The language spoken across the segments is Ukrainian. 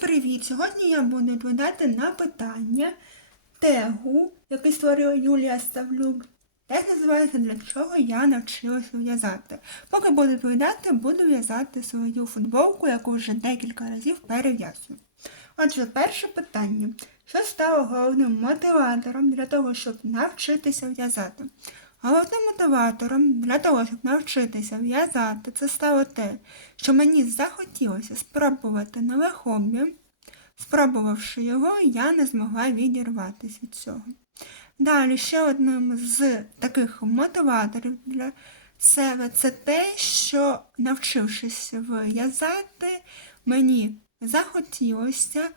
Привіт! Сьогодні я буду відповідати на питання тегу, який створила Юлія Ставлюк. Тег називається Для чого я навчилася в'язати. Поки буду відповідати, буду в'язати свою футболку, яку вже декілька разів перев'язую. Отже, перше питання. Що стало головним мотиватором для того, щоб навчитися в'язати? Головним мотиватором для того, щоб навчитися в'язати, це стало те, що мені захотілося спробувати нове хобі. Спробувавши його, я не змогла відірватися від цього. Далі ще одним з таких мотиваторів для себе це те, що навчившись в'язати, мені захотілося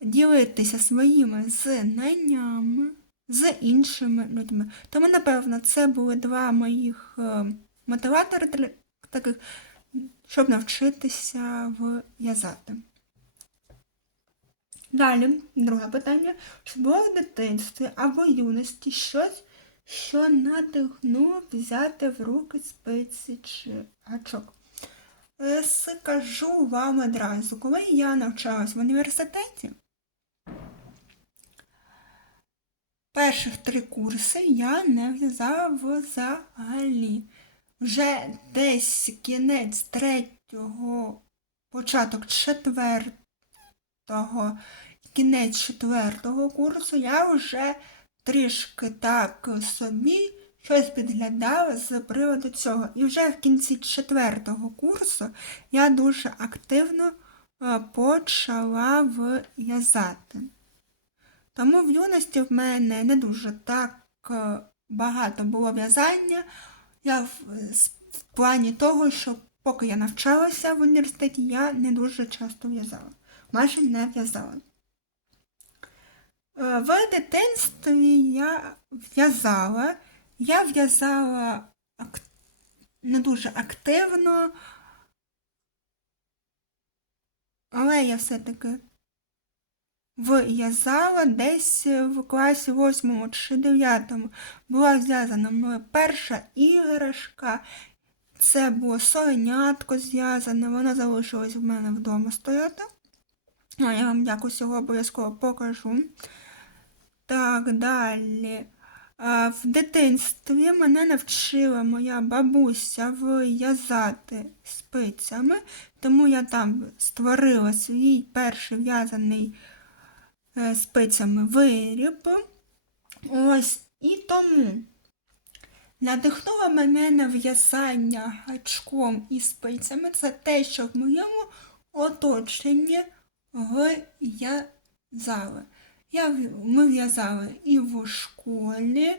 ділитися своїми знаннями з іншими людьми. Тому, напевно, це були два моїх е, мотиватори таких, щоб навчитися в'язати. Далі, друге питання. Чи було в дитинстві або юності щось, що надихнуло взяти в руки спиці чи гачок? Е, Скажу вам одразу, коли я навчалась в університеті, перших три курси я не в'язала взагалі. Вже десь кінець третього, початок четвертого, кінець четвертого курсу я вже трішки так собі щось підглядала з приводу цього. І вже в кінці четвертого курсу я дуже активно е, почала в'язати. Тому в юності в мене не дуже так е, багато було в'язання. Я в, в плані того, що поки я навчалася в університеті, я не дуже часто в'язала. Майже не в'язала. Е, В дитинстві я в'язала. Я в'язала не дуже активно, але я все-таки в'язала десь в класі 8 чи 9 була зв'язана мною перша іграшка. Це було соленятко зв'язане, воно залишилось в мене вдома стояти. А я вам якось його обов'язково покажу. Так, далі. В дитинстві мене навчила моя бабуся в'язати спицями, тому я там створила свій перший в'язаний е, спицями виріб. Ось і тому надихнуло мене на в'язання гачком і спицями. Це те, що в моєму оточенні в'язали. Ми в'язали і в школі.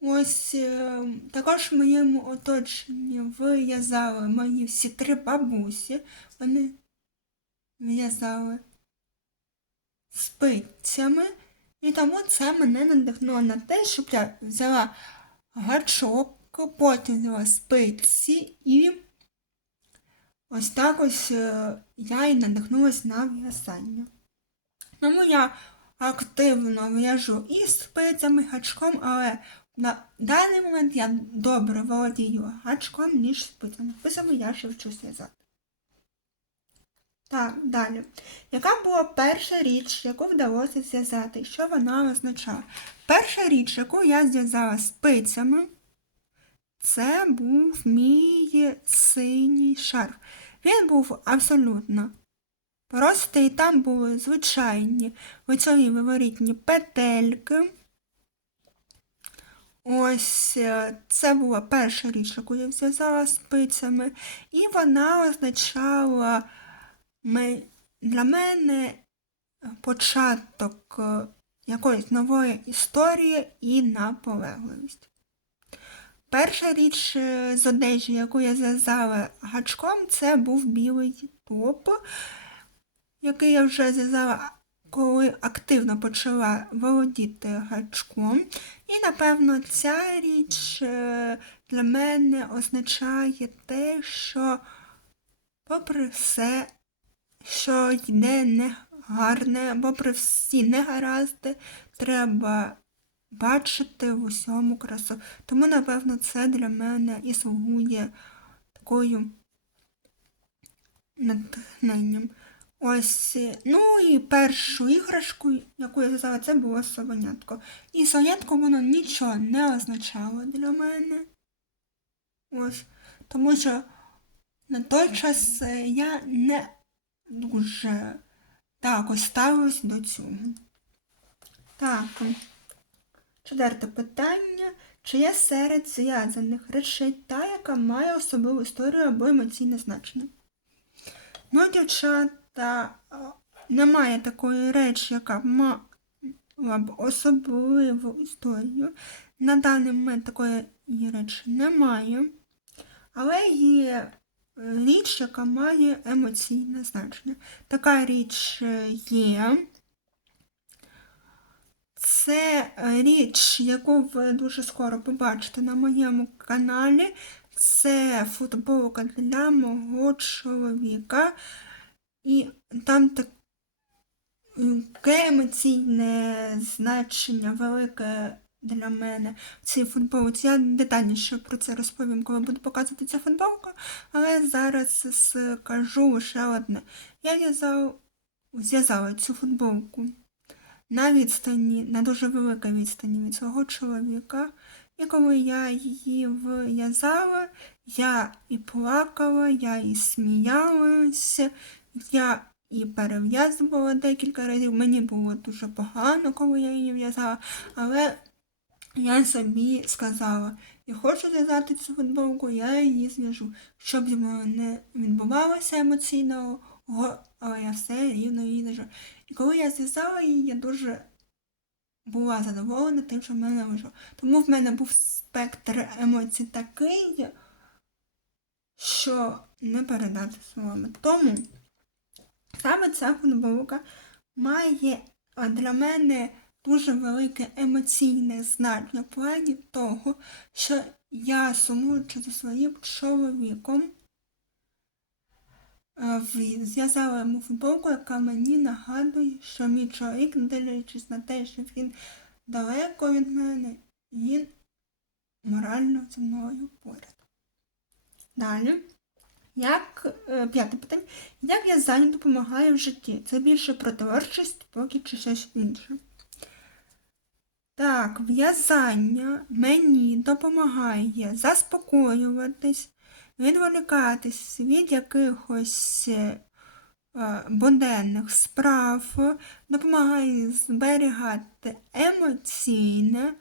Ось е, також в моєму оточенні в'язали мої всі три бабусі. Вони в'язали спицями. І тому це мене надихнуло на те, щоб я взяла гачок, потім взяла спиці і ось так ось е, я і надихнулася на в'язання. Тому я активно в'яжу і спицями, і гачком, але на даний момент я добре володію гачком, ніж спицями. Спицями я ще вчусь в'язати. Так, далі. Яка була перша річ, яку вдалося зв'язати? Що вона означала? Перша річ, яку я зв'язала спицями, це був мій синій шарф. Він був абсолютно простий, там були звичайні лицьові виворітні петельки. Ось е, це була перша річ, яку я зв'язала спицями, і вона означала для мене початок е, якоїсь нової історії і наполегливість. Перша річ е, з одежі, яку я зв'язала гачком, це був білий топ, який я вже зв'язала, коли активно почала володіти гачком. І, напевно, ця річ е, для мене означає те, що, попри все, що йде негарне, попри всі негаразди, треба бачити в усьому красу. Тому, напевно, це для мене і такою натхненням. Ось, ну і першу іграшку, яку я взяла, це було совенятко. І совенятко воно нічого не означало для мене. Ось. Тому що на той час е, я не дуже так ось до цього. Так. Четверте питання. Чи є серед зв'язаних речей та, яка має особливу історію або емоційне значення? Ну, дівчата, немає такої речі, яка мала б особливу історію. На даний момент такої речі немає. Але є річ, яка має емоційне значення. Така річ е, є. Це річ, яку ви дуже скоро побачите на моєму каналі. Це футболка для мого чоловіка. І там таке емоційне значення велике для мене цій футболці. Я детальніше про це розповім, коли буду показувати цю футболку, але зараз скажу лише одне. Я в'язала, зв'язала цю футболку на відстані, на дуже великій відстані від свого чоловіка. І коли я її в'язала, я і плакала, я і сміялася, я і перев'язувала декілька разів. Мені було дуже погано, коли я її в'язала, але я собі сказала, я хочу зв'язати цю футболку, я її зв'яжу. Щоб зі мною не відбувалося емоційного, але я все рівно її зв'яжу. І коли я зв'язала її, я дуже була задоволена тим, що в мене вийшло. Тому в мене був спектр емоцій такий, що не передати словами. Тому саме ця футболка має для мене дуже велике емоційне значення в плані того, що я сумуючи за своїм чоловіком. е, Зв'язала йому футболку, яка мені нагадує, що мій чоловік, не дивлячись на те, що він далеко від мене, він морально зі мною поряд. Далі. Як е, п'яте питання. Як я в'язання допомагає в житті? Це більше про творчість, поки чи щось інше. Так, в'язання мені допомагає заспокоюватись, відволікатись від якихось е, е, буденних справ, допомагає зберігати емоційне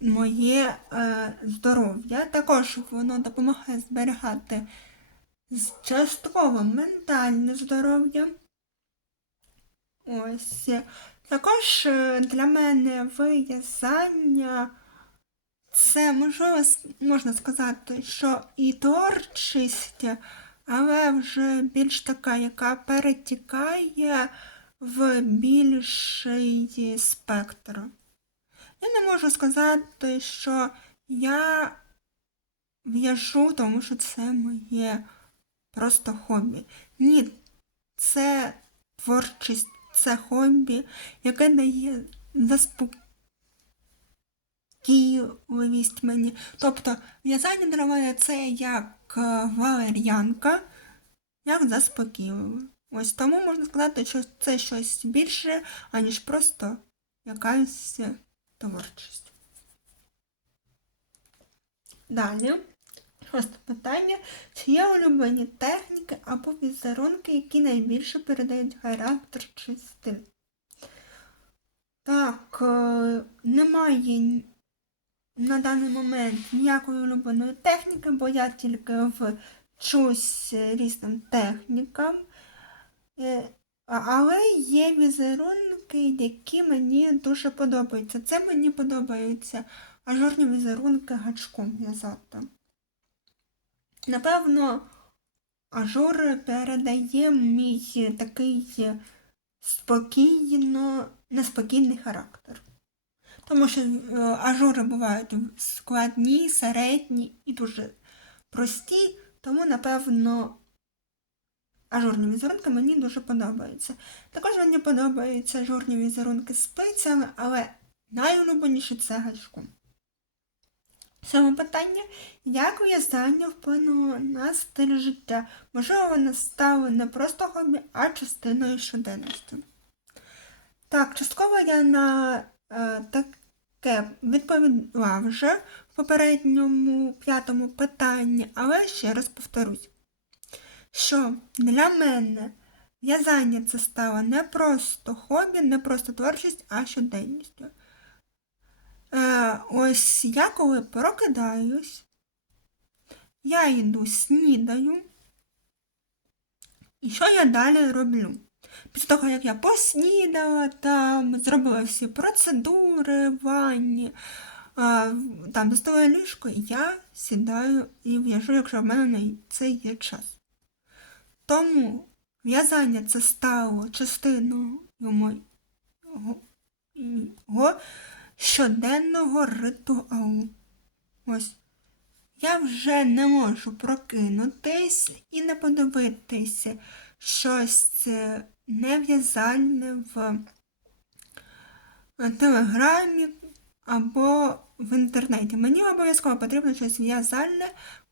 моє е, здоров'я. Також воно допомагає зберігати частково ментальне здоров'я. Ось. Також е, для мене виязання це можливо можна сказати, що і творчість, але вже більш така, яка перетікає в більший спектр. Я не можу сказати, що я в'яжу, тому що це моє просто хобі. Ні, це творчість, це хобі, яке дає заспокійливість мені. Тобто в'язання мене це як е, валер'янка, як заспокійливо. Ось тому можна сказати, що це щось більше, аніж просто якась творчість. Далі. Шосте питання. Чи є улюблені техніки або візерунки, які найбільше передають характер чи стиль? Так, е, немає на даний момент ніякої улюбленої техніки, бо я тільки вчусь різним технікам. Е, Але є візерунки, які мені дуже подобаються. Це мені подобаються ажурні візерунки гачком в'язати. Напевно, ажур передає мій такий спокійно, неспокійний характер. Тому що е, ажури бувають складні, середні і дуже прості, тому, напевно, ажурні візерунки мені дуже подобаються. Також мені подобаються ажурні візерунки спицями, але найулюбленіше це гачком. Саме питання, як в'язання вплинуло на стиль життя? Можливо, воно стало не просто хобі, а частиною щоденності. Так, частково я на е, таке відповіла вже в попередньому п'ятому питанні, але ще раз повторюсь, що для мене в'язання це стало не просто хобі, не просто творчість, а щоденністю. Е, ось я коли прокидаюсь, я йду снідаю. І що я далі роблю? Після того, як я поснідала, там, зробила всі процедури ванні, а, там достала ліжко, я сідаю і в'яжу, якщо в мене на це є час. Тому в'язання це стало частиною мого щоденного ритуалу. Ось. Я вже не можу прокинутись і не подивитися щось нев'язальне в телеграмі або в інтернеті. Мені обов'язково потрібно щось в'язальне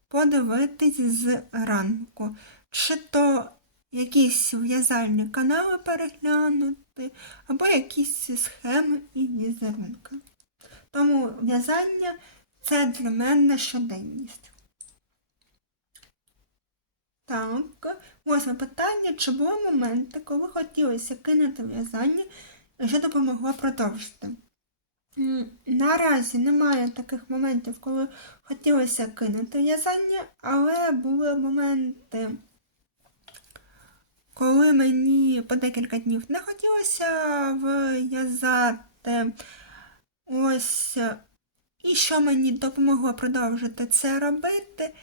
подивитись з ранку. Чи то якісь в'язальні канали переглянути, або якісь схеми і візерунки. Тому в'язання це для мене щоденність. Так, восьме питання. Чи були моменти, коли хотілося кинути в'язання, що допомогло продовжити? Наразі немає таких моментів, коли хотілося кинути в'язання, але були моменти, коли мені по декілька днів не хотілося в'язати. Ось, і що мені допомогло продовжити це робити,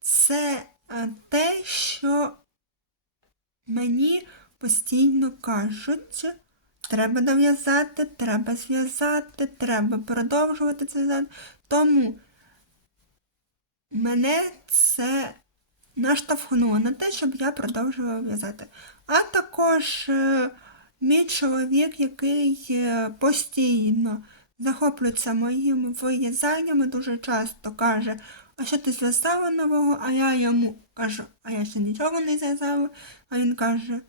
це е, те, що мені постійно кажуть, треба дов'язати, треба зв'язати, треба продовжувати це зв'язати. Тому мене це наштовхнуло на те, щоб я продовжувала в'язати. А також е, мій чоловік, який е, постійно захоплюється моїми в'язаннями, дуже часто каже, а що ти зв'язала нового? А я йому кажу, а я ще нічого не зв'язала. А він каже,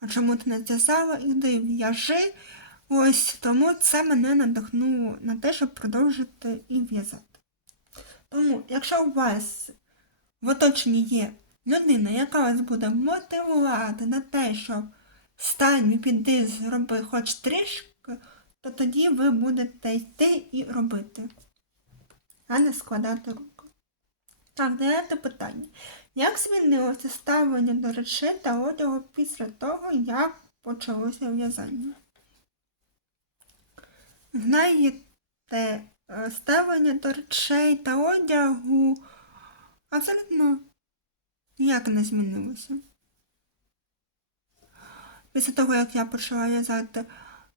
а чому ти не зв'язала? Іди в'яжи. Ось тому це мене надихнуло на те, щоб продовжити і в'язати. Тому, якщо у вас в оточенні є людина, яка вас буде мотивувати на те, що встань, піди, зроби хоч трішки, то тоді ви будете йти і робити, а не складати руки. Так, дев'яте питання. Як змінилося ставлення до речей та одягу після того, як почалося в'язання? Знаєте, е, ставлення до речей та одягу абсолютно ніяк не змінилося. Після того, як я почала в'язати,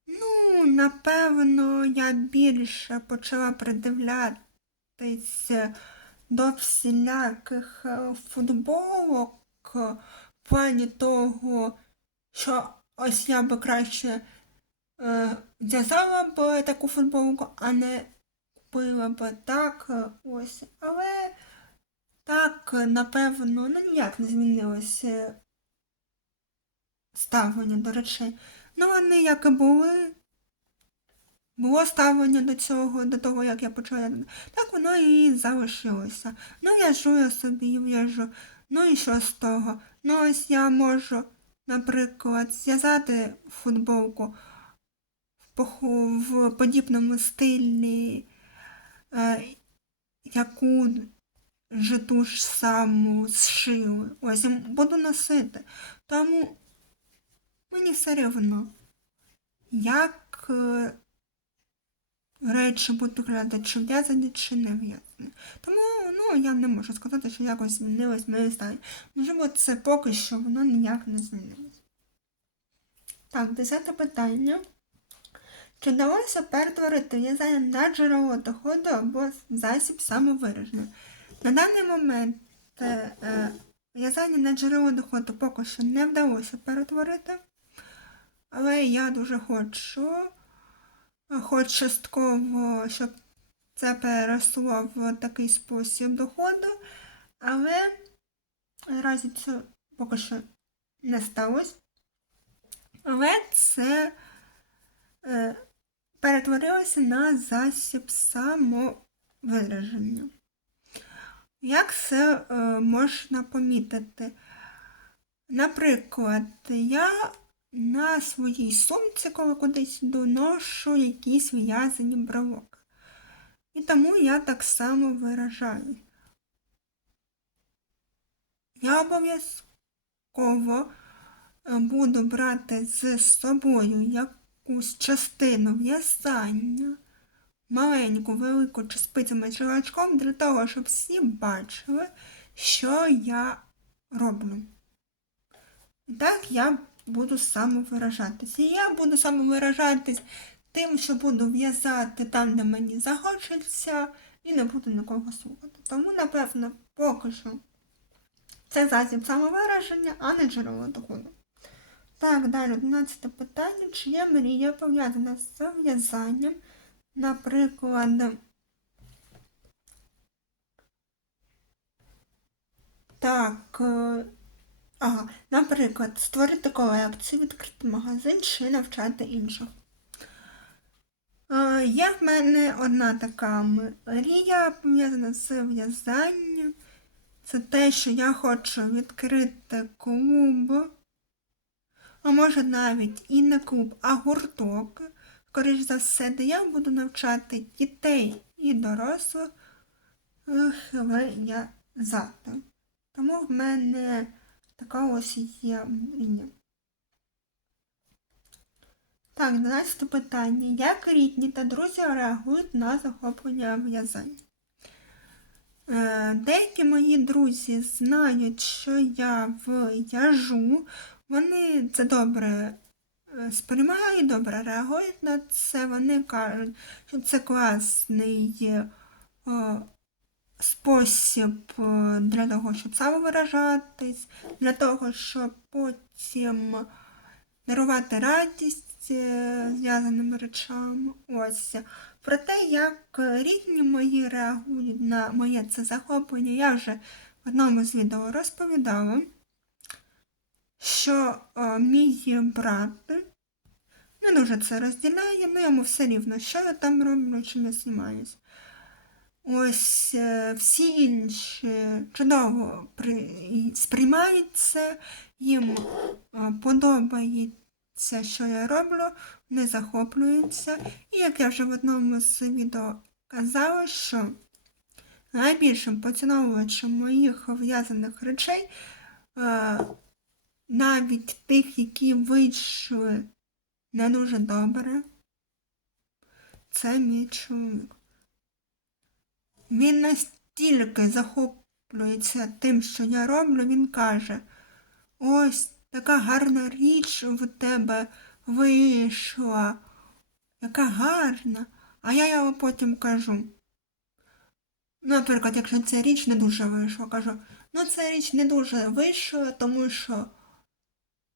ну, напевно, я більше почала придивлятись до всіляких е, футболок в плані того, що ось я би краще е, зв'язала б таку футболку, а не купила б так е, ось. Але так, напевно, ну ніяк не змінилося ставлення до речей. Ну, вони як і були. Було ставлення до цього, до того, як я почала. Так воно і залишилося. Ну, в'яжу я собі в'яжу. Ну і що з того? Ну, ось я можу, наприклад, зв'язати футболку в, подібному стилі, е, яку ту ж саму зшили. Ось я буду носити. Тому мені все рівно, як е, речі будуть виглядати, чи в'язані, чи не в'язані. Тому ну, я не можу сказати, що якось змінилось моє ставлення. Можливо, це поки що воно ніяк не змінилось. Так, десяте питання. Чи вдалося перетворити в'язання на джерело доходу або засіб самовираження? На даний момент е, е, в'язання на джерело доходу поки що не вдалося перетворити, але я дуже хочу, хоч частково, щоб це переросло в такий спосіб доходу, але наразі це поки що не сталося. Але це е, перетворилося на засіб самовираження. Як це е, можна помітити? Наприклад, я на своїй сумці, коли кудись йду, ношу якісь в'язані брелоки. І тому я так само виражаю. Я обов'язково е, буду брати з собою якусь частину в'язання, маленьку, велику чи спицями чи для того, щоб всі бачили, що я роблю. Так я буду самовиражатися. І я буду самовиражатись тим, що буду в'язати там, де мені захочеться, і не буду нікого слухати. Тому, напевно, поки що це засіб самовираження, а не джерело доходу. Так, далі 11 питання. Чи є мрія пов'язана з в'язанням? Наприклад, так, е, ага, наприклад, створити колекцію, відкрити магазин чи навчати інших. Е, Є в мене одна така мрія пов'язана з в'язанням. Це те, що я хочу відкрити клуб, а може навіть і не клуб, а гурток, скоріш за все, де я буду навчати дітей і дорослих в'язати. Тому в мене така ось є мрія. Так, 12 питання. Як рідні та друзі реагують на захоплення в'язання? Е, Деякі мої друзі знають, що я в'яжу. Вони це добре сприймають, добре реагують на це. Вони кажуть, що це класний е, спосіб е, для того, щоб самовиражатись, для того, щоб потім дарувати радість е, зв'язаними речами. Ось. Про те, як рідні мої реагують на моє це захоплення, я вже в одному з відео розповідала, що е, мій брат не дуже це розділяє, але йому все рівно, що я там роблю, чим я знімаюся. Ось е, всі інші чудово при- сприймають їм е, подобається, що я роблю, не захоплюються. І як я вже в одному з відео казала, що найбільшим поціновувачем моїх в'язаних речей, е, навіть тих, які вийшли не дуже добре, це мій чоловік. Він настільки захоплюється тим, що я роблю, він каже, ось така гарна річ в тебе вийшла, яка гарна. А я йому потім кажу. Наприклад, якщо ця річ не дуже вийшла, кажу, ну ця річ не дуже вийшла, тому що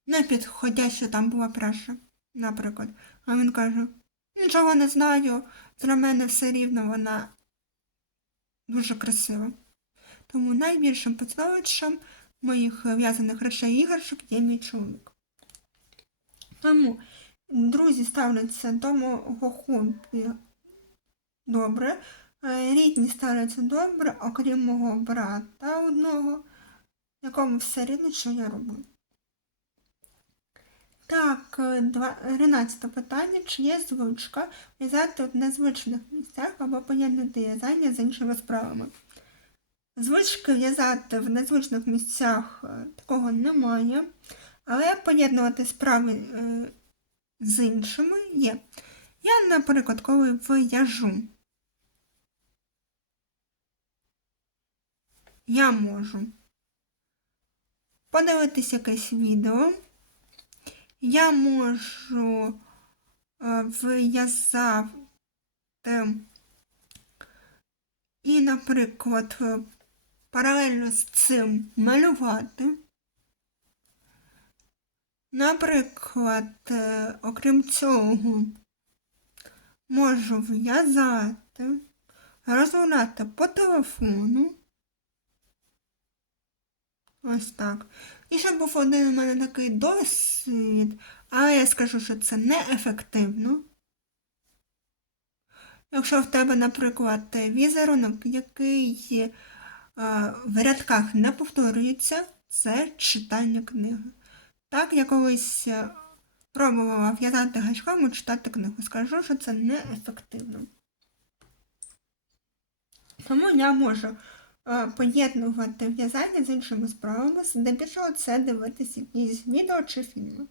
не підходяща там була пряжа, наприклад. А він каже, нічого не знаю, для мене все рівно вона дуже красива. Тому найбільшим поціновувачем моїх в'язаних речей іграшок є мій чоловік. Тому друзі ставляться до мого хобі добре, е, рідні ставляться добре, окрім мого брата одного, якому все рівно, що я роблю. Так, е, два- 13 питання. Чи є звичка в'язати в незвичних місцях або поєднати в'язання з іншими справами? Звички в'язати в незвичних місцях е, такого немає, але поєднувати справи е, з іншими є. Я, наприклад, коли в'яжу, я можу подивитись якесь відео, я можу е, в'язати і, наприклад, е, паралельно з цим малювати. Наприклад, е, окрім цього, можу в'язати, розмовляти по телефону. Ось так. І ще був один у мене такий досвід, але я скажу, що це неефективно. Якщо в тебе, наприклад, візерунок, який е, в рядках не повторюється, це читання книги. Так, я колись е, пробувала в'язати гачком і читати книгу. Скажу, що це неефективно. Тому я можу поєднувати в'язання з іншими справами, здебільшого це дивитися якісь відео чи фільми.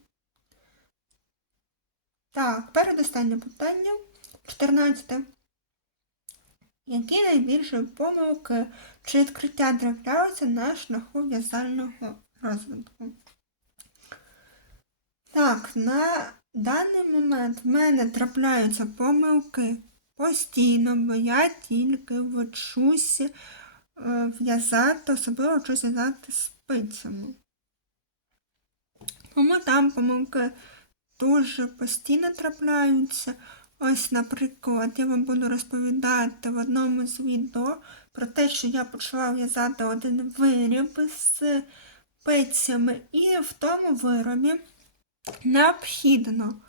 Так, передостаннє питання. 14. Які найбільші помилки чи відкриття трапляються на шляху в'язального розвитку? Так, на даний момент в мене трапляються помилки постійно, бо я тільки вчуся е, в'язати, особливо вчуся в'язати спицями. Тому там помилки дуже постійно трапляються. Ось, наприклад, я вам буду розповідати в одному з відео про те, що я почала в'язати один виріб з пицями, і в тому виробі необхідно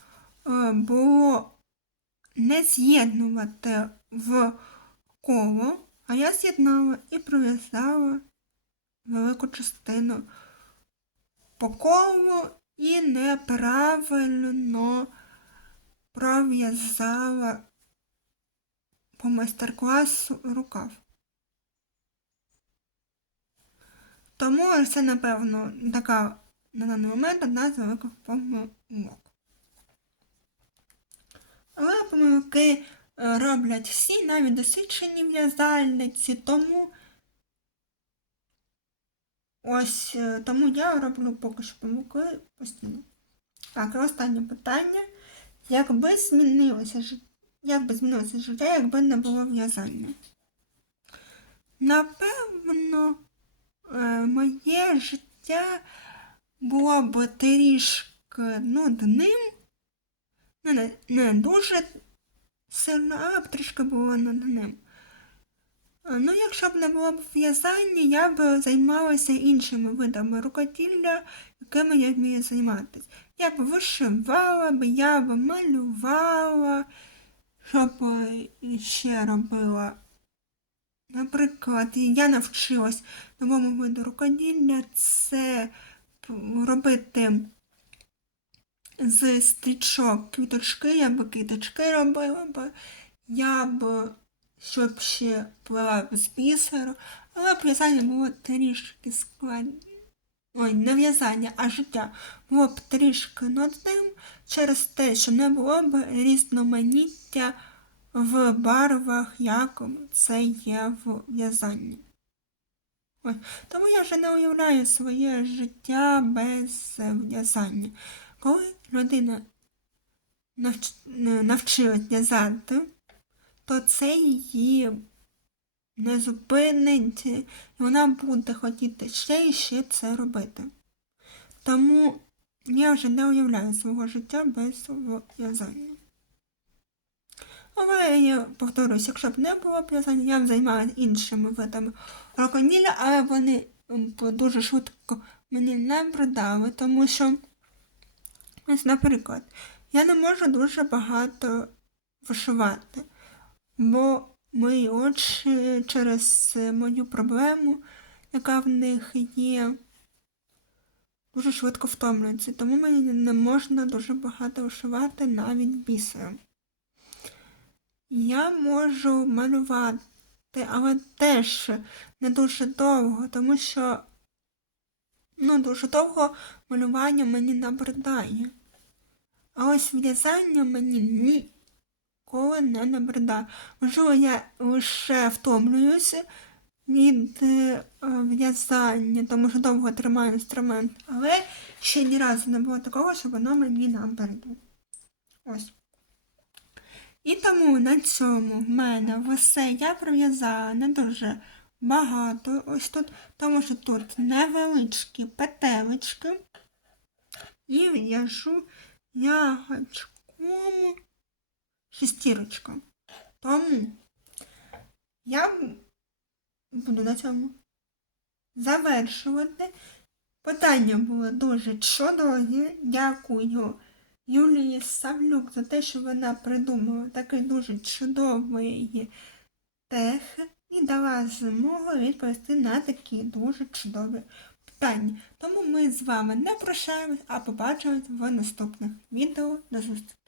е, було не з'єднувати в коло, а я з'єднала і пров'язала велику частину по колу і неправильно пров'язала по майстер-класу рукав. Тому це, напевно, така на даний момент одна з великих помилок. Але помилки роблять всі, навіть досвідчені в'язальниці, тому ось е, тому я роблю поки що помилки постійно. Так, останнє питання. Якби змінилося життя, як би змінилося життя, якби не було в'язання? Напевно, е, моє життя було б трішки нудним. Ну, не, не дуже але трішки було нудним. Е, Ну, якщо б не було б в'язання, я б займалася іншими видами рукоділля, якими я вмію займатися. Я б вишивала, б, я б малювала, що б ще робила. Наприклад, я навчилась новому виду рукоділля, це робити з стрічок квіточки, я б квіточки робила б, я б щоб ще плела з бісеру, але в'язання було трішки складне. Ой, не в'язання, а життя було б трішки нудним через те, що не було б різноманіття в барвах, як це є в в'язанні. Тому я вже не уявляю своє життя без в'язання. Коли людина навч... навчилась в'язати, то це її не зупинить, і вона буде хотіти ще і ще це робити. Тому я вже не уявляю свого життя без в'язання. Але я повторюсь, якщо б не було в'язання, я б займалася іншими видами рукоділля, але вони дуже швидко мені не продали, тому що, ось, наприклад, я не можу дуже багато вишивати, бо мої очі через мою проблему, яка в них є, дуже швидко втомлюються, тому мені не можна дуже багато вишивати навіть бісером. Я можу малювати, але теж не дуже довго, тому що ну, дуже довго малювання мені набридає. А ось в'язання мені ніколи не набридає. Можливо, я лише втомлююся від е, в'язання, тому що довго тримаю інструмент, але ще ні разу не було такого, щоб воно мені набридло. Ось. І тому на цьому в мене все я пров'язала не дуже багато ось тут, тому що тут невеличкі петелечки. І в'яжу я гачком шестірочка. Тому я буду на цьому завершувати. Питання було дуже чудові. Дякую Юлії Савлюк за те, що вона придумала такий дуже чудовий тех і дала змогу відповісти на такі дуже чудові питання. Тому ми з вами не прощаємось, а побачимось в наступних відео. До зустрічі!